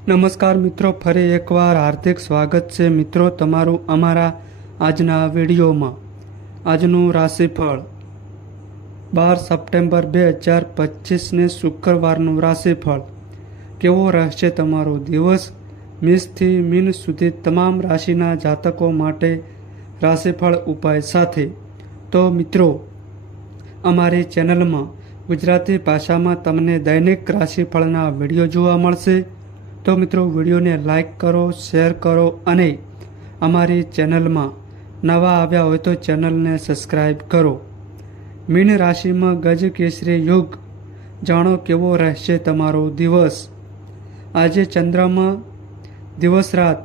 નમસ્કાર મિત્રો, ફરી એકવાર હાર્દિક સ્વાગત છે મિત્રો તમારું અમારા આજના વિડીયોમાં. આજનું રાશિફળ બાર સપ્ટેમ્બર બે હજાર પચીસને શુક્રવારનું રાશિફળ. કેવો રહેશે તમારો દિવસ? મીસથી મીન સુધી તમામ રાશિના જાતકો માટે રાશિફળ ઉપાય સાથે. તો મિત્રો, અમારી ચેનલમાં ગુજરાતી ભાષામાં તમને દૈનિક રાશિફળના વીડિયો જોવા મળશે. તો મિત્રો, વિડીયોને લાઇક કરો, શેર કરો અને અમારી ચેનલમાં નવા આવ્યા હોય તો ચેનલને સબસ્ક્રાઈબ કરો. મીન રાશિમાં ગજ કેસરી યુગ, જાણો કેવો રહેશે તમારો દિવસ? આજે ચંદ્રમાં દિવસ રાત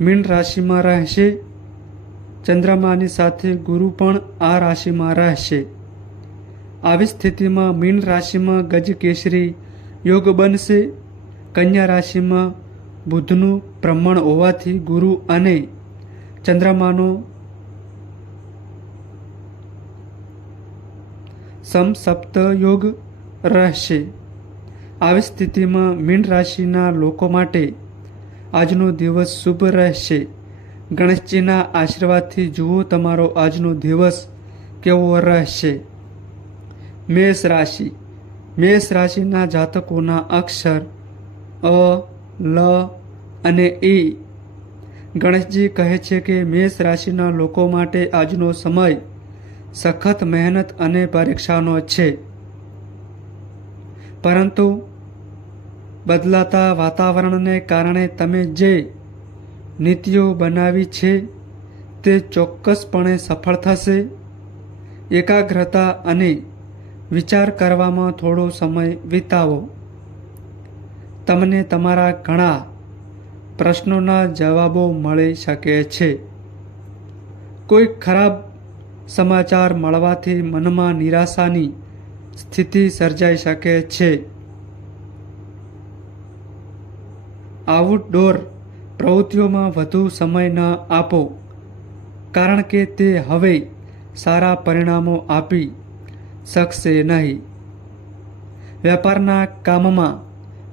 મીન રાશિમાં રહેશે. ચંદ્રમાની સાથે ગુરુ પણ આ રાશિમાં રહેશે. આવી સ્થિતિમાં મીન રાશિમાં ગજ કેસરી યોગ બનશે. કન્યા રાશિમાં બુધનું ભ્રમણ હોવાથી ગુરુ અને ચંદ્રમાનો સમસપ્તયોગ રહેશે. આવી સ્થિતિમાં મીન રાશિના લોકો માટે આજનો દિવસ શુભ રહેશે. ગણેશજીના આશીર્વાદથી જુઓ તમારો આજનો દિવસ કેવો રહેશે. મેષ રાશિ. મેષ રાશિના જાતકોના અક્ષર અ, લ અને ઈ ગણેશજી કહે છે કે મેષ રાશિના લોકો માટે આજનો સમય સખત મહેનત અને પરીક્ષાનો છે. પરંતુ બદલાતા વાતાવરણને કારણે તમે જે નીતિઓ બનાવી છે તે ચોક્કસપણે સફળ થશે. એકાગ્રતા અને વિચાર કરવામાં થોડો સમય વિતાવો. તમને તમારા ઘણા પ્રશ્નોના જવાબો મળી શકે છે. કોઈ ખરાબ સમાચાર મળવાથી મનમાં નિરાશાની સ્થિતિ સર્જાઈ શકે છે. આઉટડોર પ્રવૃત્તિઓમાં વધુ સમય ન આપો, કારણ કે તે હવે સારા પરિણામો આપી શકશે નહીં. વેપારના કામમાં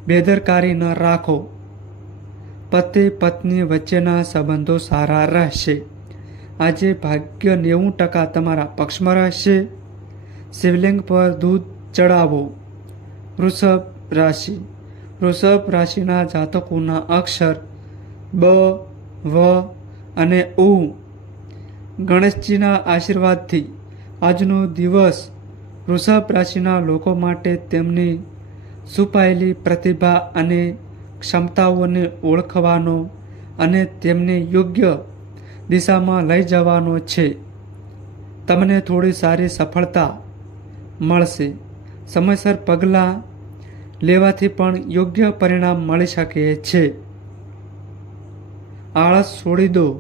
બેદરકારી ન રાખો. પતિ પત્ની વચ્ચેના સંબંધો સારા રહેશે. આજે ભાગ્ય નેવું ટકા તમારા પક્ષમાં રહેશે. શિવલિંગ પર દૂધ ચડાવો. વૃષભ રાશિ. વૃષભ રાશિના જાતકોના અક્ષર બ, વ અને ઉ. ગણેશજીના આશીર્વાદથી આજનો દિવસ વૃષભ રાશિના લોકો માટે તેમની છુપાયેલી પ્રતિભા અને ક્ષમતાઓને ઓળખવાનો અને તેમને યોગ્ય દિશામાં લઈ જવાનો છે. તમને થોડી સારી સફળતા મળશે. સમયસર પગલાં લેવાથી પણ યોગ્ય પરિણામ મળી શકે છે. આળસ છોડી દો.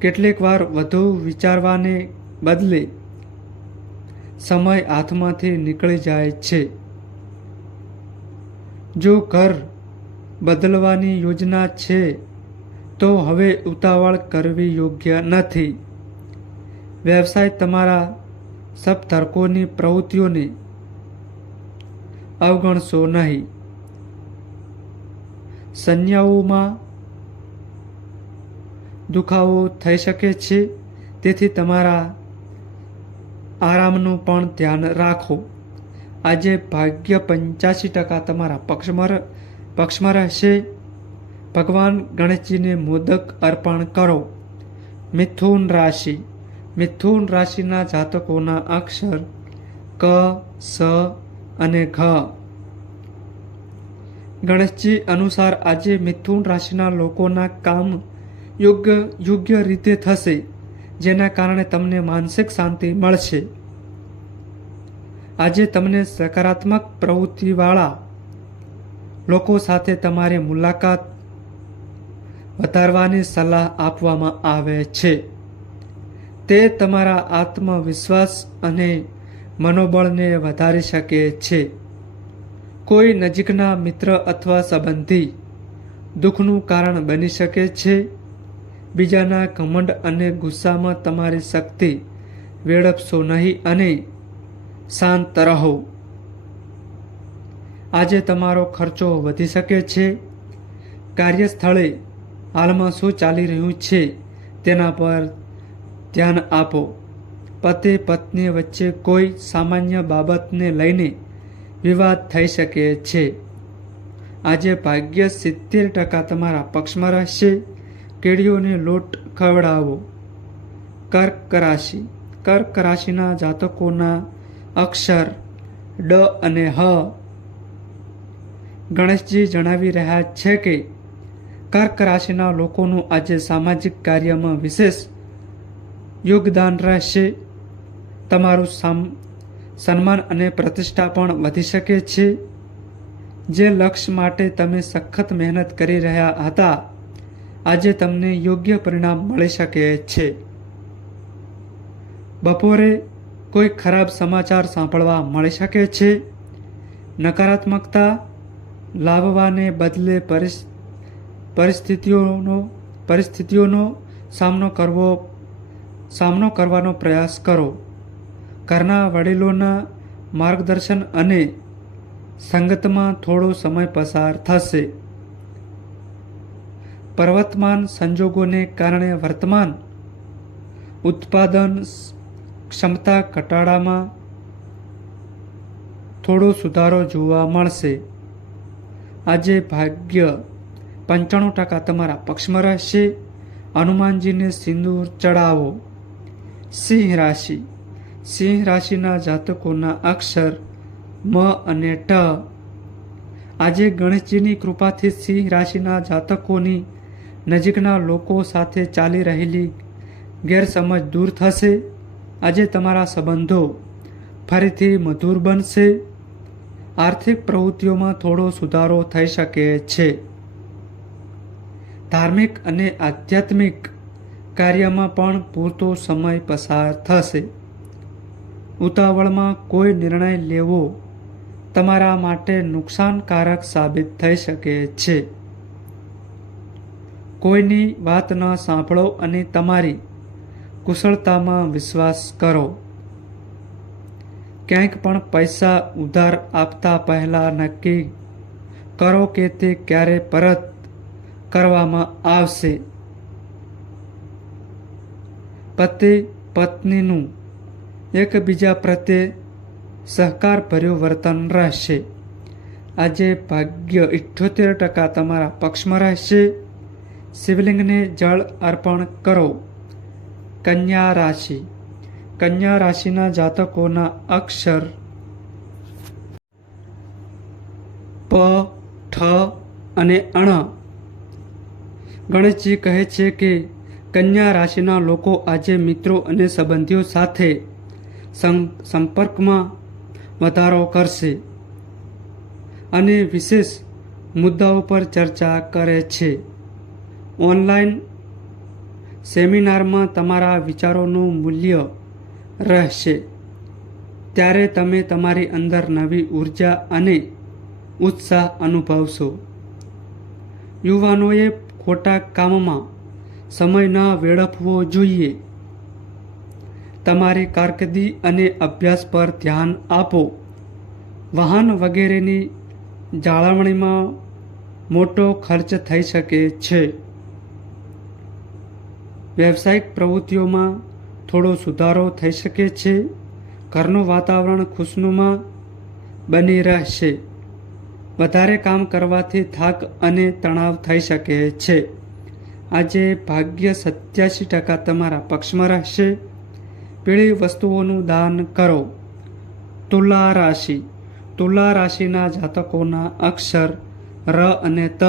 કેટલીક વાર વધુ વિચારવાને બદલે સમય હાથમાંથી નીકળી જાય છે. જો ઘર બદલવાની યોજના છે, તો હવે ઉતાવળ કરવી યોગ્ય નથી. વ્યવસાય તમારા સપધરકોની પ્રવૃત્તિઓને અવગણશો નહીં. સંજ્ઞાઓમાં દુખાવો થઈ શકે છે, તેથી તમારા આરામનું પણ ધ્યાન રાખો. આજે ભાગ્ય પંચ્યાસી ટકા તમારા પક્ષમાં પક્ષમાં રહેશે. ભગવાન ગણેશજીને મોદક અર્પણ કરો. મિથુન રાશિ. મિથુન રાશિના જાતકોના અક્ષર ક, સ અને ઘ. ગણેશજી અનુસાર આજે મિથુન રાશિના લોકોના કામ યોગ્ય યોગ્ય રીતે થશે, જેના કારણે તમને માનસિક શાંતિ મળશે. આજે તમને સકારાત્મક પ્રવૃત્તિવાળા લોકો સાથે તમારી મુલાકાત વધારવાની સલાહ આપવામાં આવે છે. તે તમારા આત્મવિશ્વાસ અને મનોબળને વધારી શકે છે. કોઈ નજીકના મિત્ર અથવા સંબંધી દુઃખનું કારણ બની શકે છે. બીજાના ઘમંડ અને ગુસ્સામાં તમારી શક્તિ વેડપશો નહીં અને શાંત રહો. આજે તમારો ખર્ચો વધી શકે છે. કાર્યસ્થળે હાલમાં શું ચાલી રહ્યું છે તેના પર ધ્યાન આપો. પતિ પત્ની વચ્ચે કોઈ સામાન્ય બાબતને લઈને વિવાદ થઈ શકે છે. આજે ભાગ્ય સિત્તેર ટકા તમારા પક્ષમાં રહેશે. કેળીઓને લોટ ખવડાવો. કર્ક રાશિ. કર્ક રાશિના જાતકોના અક્ષર, ડ અને હ. ગણેશજી જણાવી રહ્યા છે કે, કર્ક રાશિના લોકોનું આજે સામાજિક કાર્યમાં વિશેષ યોગદાન રહેશે. તમારું સામ, સન્માન અને પ્રતિષ્ઠા પણ વધી શકે છે. જે લક્ષ્ય માટે તમે સખત મહેનત કરી રહ્યા હતા, આજે તમને યોગ્ય પરિણામ મળી શકે છે. બપોરે કોઈ ખરાબ સમાચાર સાંભળવા મળી શકે છે? નકારાત્મકતા લાવવાને બદલે પરિસ- પરિસ્થિતિઓનો પરિસ્થિતિઓનો સામનો કરવો, સામનો કરવાનો પ્રયાસ કરો. ઘરના વડીલોના માર્ગદર્શન અને સંગતમાં થોડો સમય પસાર થશે. પર્વતમાન સંજોગોને કારણે વર્તમાન ઉત્પાદન ક્ષમતા ઘટાડામાં થોડો સુધારો જોવા મળશે. આજે ભાગ્ય પંચાણું ટકા તમારા પક્ષમાં રહેશે. હનુમાનજીને સિંદૂર ચડાવો સિંહ રાશિ. સિંહ રાશિના જાતકોના અક્ષર મ અને ટ. આજે ગણેશજીની કૃપાથી સિંહ રાશિના જાતકોની નજીકના લોકો સાથે ચાલી રહેલી ગેરસમજ દૂર થશે. આજે તમારા સંબંધો ફરીથી મધુર બનશે. આર્થિક પ્રવૃત્તિઓમાં થોડો સુધારો થઈ શકે છે. ધાર્મિક અને આધ્યાત્મિક કાર્યમાં પણ પૂરતો સમય પસાર થશે. ઉતાવળમાં કોઈ નિર્ણય લેવો તમારા માટે નુકસાનકારક સાબિત થઈ શકે છે. કોઈની વાત ન સાંભળો અને તમારી કુશળતામાં વિશ્વાસ કરો. ક્યાંક પણ પૈસા ઉધાર આપતા પહેલા નક્કી કરો કે તે ક્યારે પરત કરવામાં આવશે. પતિ પત્નીનું એકબીજા પ્રત્યે સહકારભર્યું વર્તન રહેશે. આજે ભાગ્ય ઇઠ્ઠોતેર ટકા તમારા પક્ષમાં રહેશે. શિવલિંગને જળ અર્પણ કરો. કન્યા રાશિ. કન્યા રાશિના જાતકોના અક્ષર પ, ઠ અને અણ. ગણેશજી કહે છે કે કન્યા રાશિના લોકો આજે મિત્રો અને સંબંધીઓ સાથે સંપર્કમાં વધારો કરશે અને વિશેષ મુદ્દાઓ પર ચર્ચા કરે છે. ઓનલાઈન સેમિનારમાં તમારા વિચારોનું મૂલ્ય રહેશે. ત્યારે તમે તમારી અંદર નવી ઊર્જા અને ઉત્સાહ અનુભવશો. યુવાનોએ ખોટા કામમાં સમય ન વેડફવો જોઈએ. તમારી કારકિર્દી અને અભ્યાસ પર ધ્યાન આપો. વાહન વગેરેની જાળવણીમાં મોટો ખર્ચ થઈ શકે છે. વ્યવસાયિક પ્રવૃત્તિઓમાં થોડો સુધારો થઈ શકે છે. ઘરનું વાતાવરણ ખુશનુમા બની રહેશે. વધારે કામ કરવાથી થાક અને તણાવ થઈ શકે છે. આજે ભાગ્ય સત્યાસી ટકા તમારા પક્ષમાં રહેશે. પીળી વસ્તુઓનું દાન કરો. તુલા રાશિ. તુલા રાશિના જાતકોના અક્ષર ર અને ત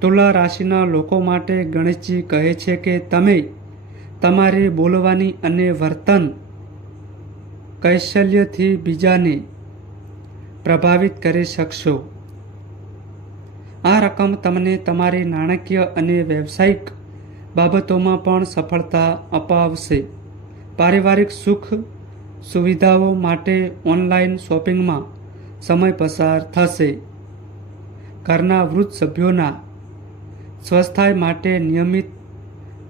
તુલા રાશિના લોકો માટે ગણેશજી કહે છે કે તમે તમારી બોલવાની અને વર્તન કૌશલ્યથી બીજાને પ્રભાવિત કરી શકશો. આ રકમ તમને તમારી નાણાકીય અને વ્યવસાયિક બાબતોમાં પણ સફળતા અપાવશે. પારિવારિક સુખ સુવિધાઓ માટે ઓનલાઈન શોપિંગમાં સમય પસાર થશે. ઘરના વૃદ્ધ સભ્યોના સ્વસ્થાય માટે નિયમિત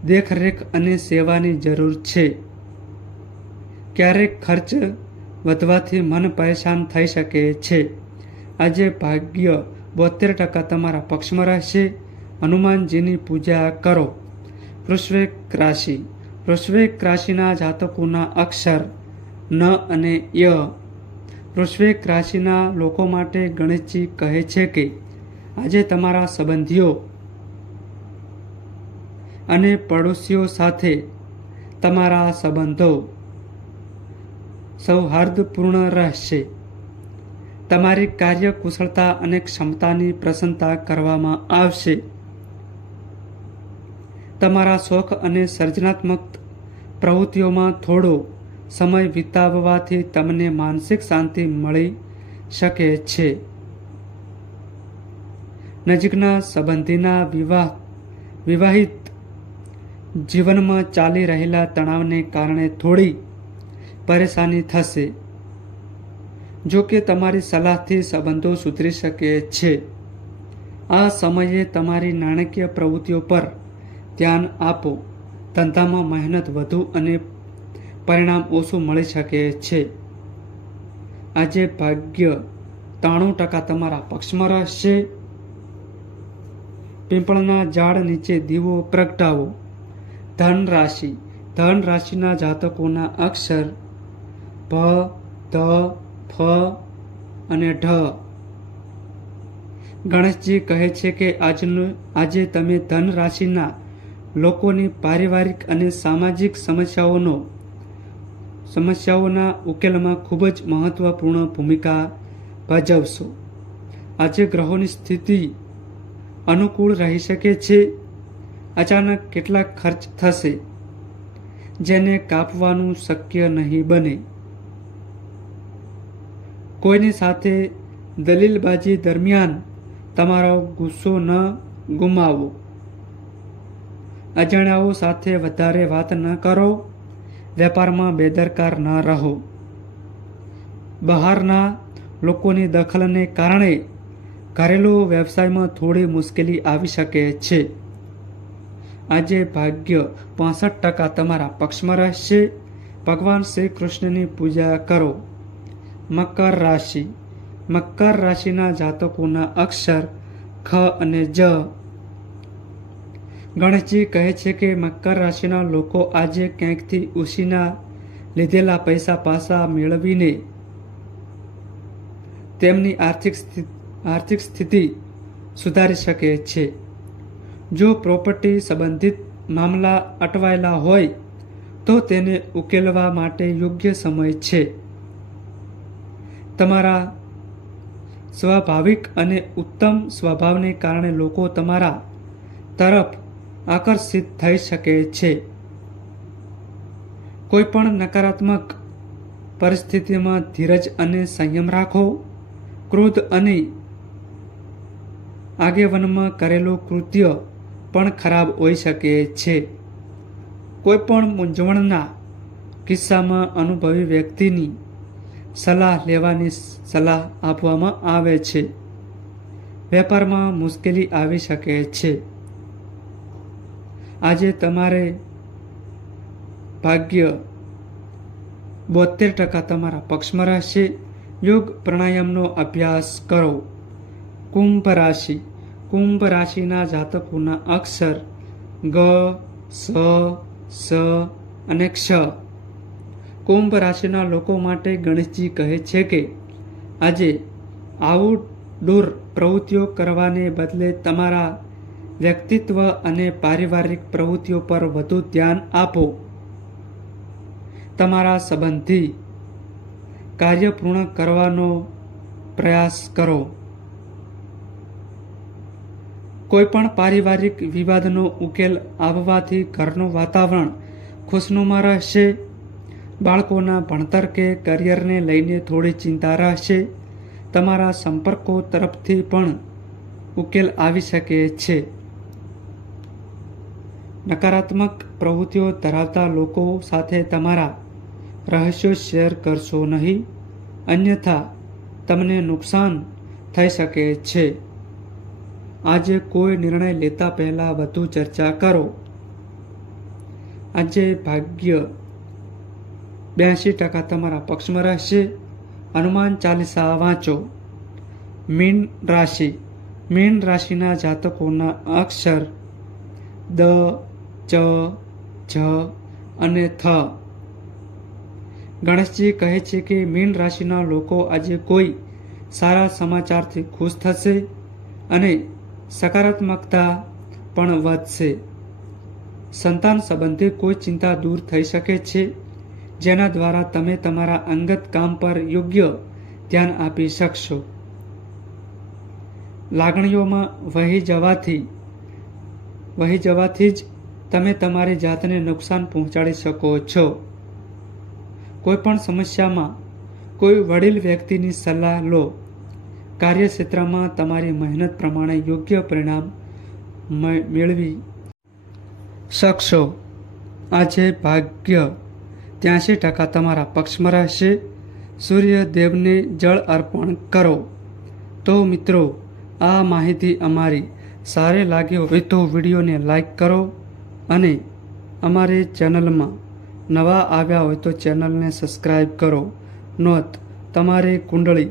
દેખરેખ અને સેવાની જરૂર છે. ક્યારેક ખર્ચ વધવાથી મન પરેશાન થઈ શકે છે. આજે ભાગ્ય બોતેર ટકા તમારા પક્ષમાં રહેશે. હનુમાનજીની પૂજા કરો. વૃશ્વેક રાશિ. વૃશ્વેક રાશિના જાતકોના અક્ષર ન અને ય. વૃશ્વેક રાશિના લોકો માટે ગણેશજી કહે છે કે, આજે તમારા સંબંધીઓ અને પડોશીઓ સાથે તમારા સંબંધો સૌહાર્દપૂર્ણ રહેશે. તમારી કાર્યકુશળતા અને ક્ષમતાની પ્રશંસા કરવામાં આવશે. તમારા શોખ અને સર્જનાત્મક પ્રવૃત્તિઓમાં થોડો સમય વિતાવવાથી તમને માનસિક શાંતિ મળી શકે છે. નજીકના સંબંધીના વિવાહ, વિવાહિત જીવનમાં ચાલી રહેલા તણાવને કારણે થોડી પરેશાની થશે. જો કે તમારી સલાહથી સંબંધો સુધરી શકે છે. આ સમયે તમારી નાણાકીય પ્રવૃત્તિઓ પર ધ્યાન આપો. ધંધામાં મહેનત વધુ અને પરિણામ ઓછું મળી શકે છે. આજે ભાગ્ય ત્રાણું ટકા તમારા પક્ષમાં રહેશે. પીંપળના ઝાડ નીચે દીવો પ્રગટાવો. ધન રાશિ ધન રાશિના જાતકોના અક્ષર ભ ધ ફ અને ઢ. ગણેશજી કહે છે કે આજનું, આજે તમે ધન રાશિના લોકોની પારિવારિક અને સામાજિક સમસ્યાઓનો, સમસ્યાઓના ઉકેલમાં ખૂબ જ મહત્વપૂર્ણ ભૂમિકા ભજવશો. આજે ગ્રહોની સ્થિતિ અનુકૂળ રહી શકે છે અચાનક કેટલા ખર્ચ થશે, જેને કાપવાનું શક્ય નહીં બને. કોઈની સાથે દલીલબાજી દરમિયાન તમારો ગુસ્સો ન ગુમાવો. અજાણ્યાઓ સાથે વધારે વાત ન કરો, વેપારમાં બેદરકાર ન રહો. બહારના લોકોની દખલને કારણે ઘરેલું વ્યવસાયમાં થોડી મુશ્કેલી આવી શકે છે. આજે ભાગ્ય પાસઠ ટકા તમારા પક્ષમાં રહેશે. ભગવાન શ્રી કૃષ્ણની પૂજા કરો. મકર રાશિ. મકર રાશિના જાતકોના અક્ષર ખ અને જ. ગણેશજી કહે છે કે મકર રાશિના લોકો આજે ક્યાંકથી ઉશીના લીધેલા પૈસા પાસા મેળવીને તેમની આર્થિક સ્થિતિ આર્થિક સ્થિતિ સુધારી શકે છે. જો પ્રોપર્ટી સંબંધિત મામલા અટવાયેલા હોય, તો તેને ઉકેલવા માટે યોગ્ય સમય છે. તમારા સ્વાભાવિક અને ઉત્તમ સ્વભાવને કારણે લોકો તમારા તરફ આકર્ષિત થઈ શકે છે. કોઈપણ નકારાત્મક પરિસ્થિતિમાં ધીરજ અને સંયમ રાખો. ક્રોધ અને આગેવનમાં કરેલું કૃત્ય પણ ખરાબ હોઈ શકે છે. કોઈપણ મૂંઝવણના કિસ્સામાં અનુભવી વ્યક્તિની સલાહ લેવાની સલાહ આપવામાં આવે છે. વેપારમાં મુશ્કેલી આવી શકે છે. આજે તમારે ભાગ્ય બોતેર ટકા તમારા પક્ષમાં રહેશે. યોગ પ્રાણાયામનો અભ્યાસ કરો. કુંભ રાશિ. કુંભ રાશિના જાતકોના અક્ષર ગ, સ સ અને ક્ષ. કુંભ રાશિના લોકો માટે ગણેશજી કહે છે કે, આજે આઉટડોર પ્રવૃત્તિઓ કરવાને બદલે તમારા વ્યક્તિત્વ અને પારિવારિક પ્રવૃત્તિઓ પર વધુ ધ્યાન આપો. તમારા સંબંધી કાર્ય પૂર્ણ કરવાનો પ્રયાસ કરો. કોઈપણ પારિવારિક વિવાદનો ઉકેલ આવવાથી ઘરનું વાતાવરણ ખુશનુમા રહેશે. બાળકોના ભણતર કે કરિયરને લઈને થોડી ચિંતા રહેશે. તમારા સંપર્કો તરફથી પણ ઉકેલ આવી શકે છે. નકારાત્મક પ્રવૃત્તિઓ ધરાવતા લોકો સાથે તમારા રહસ્યો શેર કરશો નહીં. અન્યથા, તમને નુકસાન થઈ શકે છે. આજે કોઈ નિર્ણય લેતા પહેલાં વધુ ચર્ચા કરો. આજે ભાગ્ય બ્યાસી ટકા તમારા પક્ષમાં રહેશે. હનુમાન ચાલીસા વાંચો. મીન રાશિ. મીન રાશિના જાતકોના અક્ષર દ, ચ, જ અને થ. ગણેશજી કહે છે કે મીન રાશિના લોકો આજે કોઈ સારા સમાચારથી ખુશ થશે અને સકારાત્મકતા પણ વધશે. સંતાન સંબંધી કોઈ ચિંતા દૂર થઈ શકે છે, જેના દ્વારા તમે તમારા અંગત કામ પર યોગ્ય ધ્યાન આપી શકશો. લાગણીઓમાં વહી જવાથી વહી જવાથી જ તમે તમારી જાતને નુકસાન પહોંચાડી શકો છો. કોઈ પણ સમસ્યામાં કોઈ વડીલ વ્યક્તિની સલાહ લો. કાર્યક્ષેત્રમાં તમારી મહેનત પ્રમાણે યોગ્ય પરિણામ મેળવી શકશો. આજે ભાગ્ય ત્યાંસી ટકા તમારા પક્ષમાં રહેશે. સૂર્યદેવને જળ અર્પણ કરો. તો મિત્રો, આ માહિતી અમારી સારી લાગી હોય તો વિડીયોને લાઈક કરો અને અમારી ચેનલમાં નવા આવ્યા હોય તો ચેનલને સબસ્ક્રાઈબ કરો. નોંધ, તમારી કુંડળી